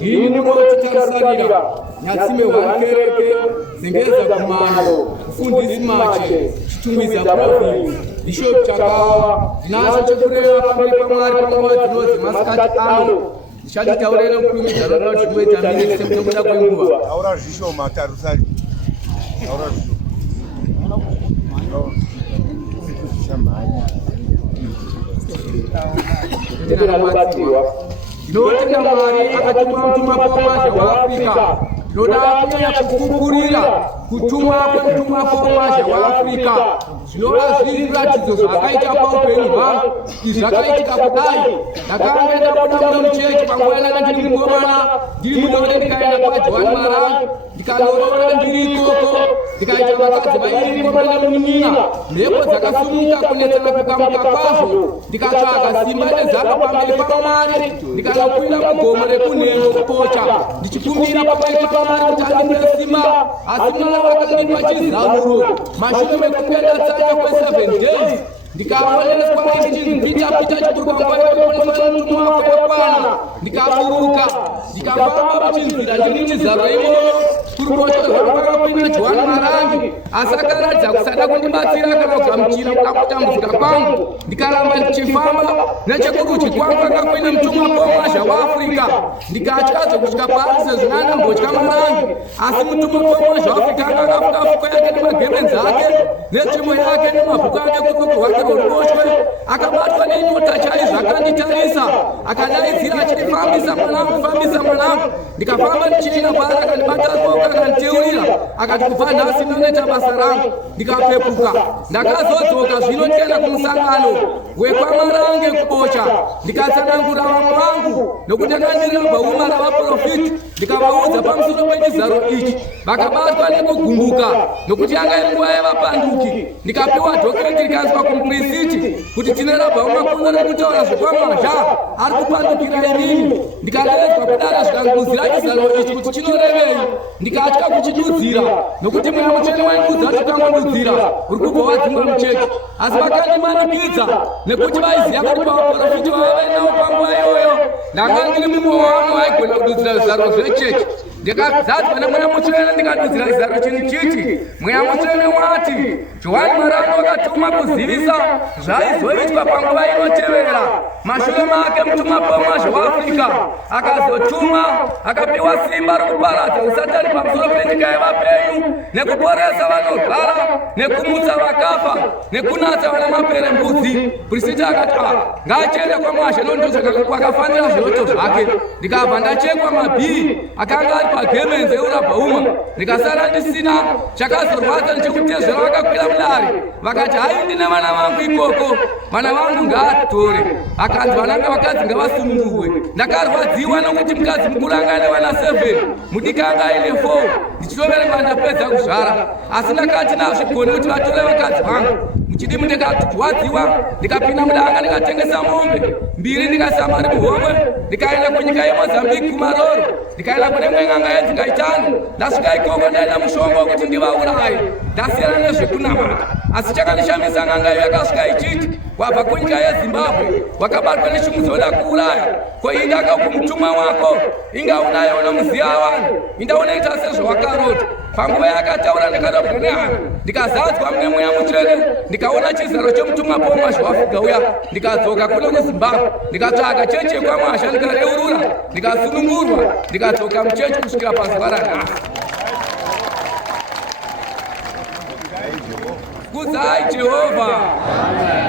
ini motitarsalira nyatsime wankereke zengeza kumano kufundisa mache chitumbiza province bishop chakawa dinacho chokurera pamberi pamwari pamwe dzinozi masikati ano ndichati taurere kukwimidza rono chinoita mini semtomuda kwenguva aura zvisho matarusari aura zvisho ndinotenda Mwari akatuma mtumwa Pamasha wa Afrika ndoda kunyanya kukukurira kutuma kwemtumwa Pamasha wa Afrika zvinova zviri zviratidzo zvakaita paupenyu hwangu izvakaitika kudai ndakanga ndabuda muchechi panguva yananga ndiri mukomana ndiri mudore ndikaenda kwaJohani Maranga ndikalorora ndiri ikoko ndikaita vakadzi vairi komana munina mhepo dzakasumuka kunetsana kukamuka kwazvo ndikatsvaga simba nezaka pamberi paMwari ndikanokwira mugomo rekunhengo kupocha ndichikumbira pamberi paMwari kuti andipe simba asi Mwari vakandipa chizauro mashure mekupenda tsanya kwe7 days ndikaoneswa ndichipita chikuru panguva mutumwa wako wakwana ndikaburuka ndikafamba muchinzira ndiri chizaro imoyo kuruboshwe rwakapinda Johani Marangi asi akaratidza kusada kundibatsira kana kugamuchira kuda kutambudzika kwangu ndikaramba ndichifamba nechekurudyi kwangu akakwina mutumwa Pamasha waAfrica ndikatya kusvika pasi sezvo ndandambotya Marangi asi mutumwa Pamasha waAfrica anga akafuka fuko yake nemagemenzi ake netsvimbo yake nemabhuku ake kuruoko rwake rworuboshwe akabatwa nenyota chaizvo akanditarisa akadaidzira achindifambisa mwanangu ndikafamba ndichienda paari akandibata ruoko akanditeurira akati kubva nhasi ndinoita basa rangu ndikapepuka ndakazodzoka zvino tikaenda kumusangano wekwaMarange kubocha ndikatsanangura vamwe vangu nokuti akandiramba uma ravaprofiti ndikavaudza pamusoro pechizaro ichi vakabatwa nekugumbuka nokuti yanga iri nguva yevapanduki ndikapiwa dhokireti rikaiswa kumupurisiti kuti tine rabva umakono rekutaura zvekwaMazha ari kupandukira inini ndikaredzwa kudara zvikanguzira chizaro ichi kuti chinorevei ndikatya kuchidudzira nokuti mweya mutsvene waindiudza tikangodudzira uri kubva wadzingwa muchechi asi vakandimanikidza nekuti vaiziva kuti pavaprofiti vava vainawo panguva iyoyo ndanga ndiri mumwe wavo vaigona kududzira zvizaro zvechechi ndikazadzwa nemweya mutsvene ndikadudzira chizaro chinhu chiti mweya mutsvene wati Johani Maranga wakatuma kuzivisa zvaizoitwa panguva inotevera mashure make mutumwa Pamasha waAfrica akazotuma akapiwa simba rokuparadza usatani pamusoro penyika yevapenyu nekuporesa vanorwara nekumutsa vakafa nekunatsa vana maperembudzi purisiti akati ngaachende kwaMwazha nondozvakafanira zviroto zvake ndikabva ndachekwa mabhii akanga ari pagemenzi eurabhauma ndikasara ndisina chakazorwadza ndichikutezvera vakakwira mudare vakati hai ndine vana vangu ikoko vana vangu ngaatore akanzi vananga vakadzi ngavasunungurwe ndakarwadziwa nokuti mukadzi mukuru anga ane vana 7 mudiki anga aine 4 ndichitovereka ndapedza kuzvara asi ndakati nazvigoni kuti vatore vakadzi vangu muchidimi ndikatorwadziwa ndikapinda mudanga ndikatengesa mombe 2 ndikasamari muhomwe ndikaenda kunyika yeMozambique kumaroro ndikaenda kune mwen'anga yedzingaitano ndasvika ikoko ndaenda mushongo wekuti ndivauraye ndasiyana nezvekunamata asi chakandishamisa n'anga iyo yakasvika ichiti wabva kunyika yeZimbabwe wakabatwa nechimudzoda kuuraya ko indaka kumutumwa wako inga unaye unomuziva vanhu inda unoita sezvawakarota panguva yakataura ndikadobva nehana ndikazadzwa mune mweya mutsvene ndikaona chizaro chemutumwa Pamasha waAfrica uya ndikadzoka kune kuZimbabwe ndikatsvaga chechi yekwaMwazha ndikareurura ndikasunungurwa ndikadzoka muchechi kusvikira pazuva ranhasi. Kudzai Jehovha.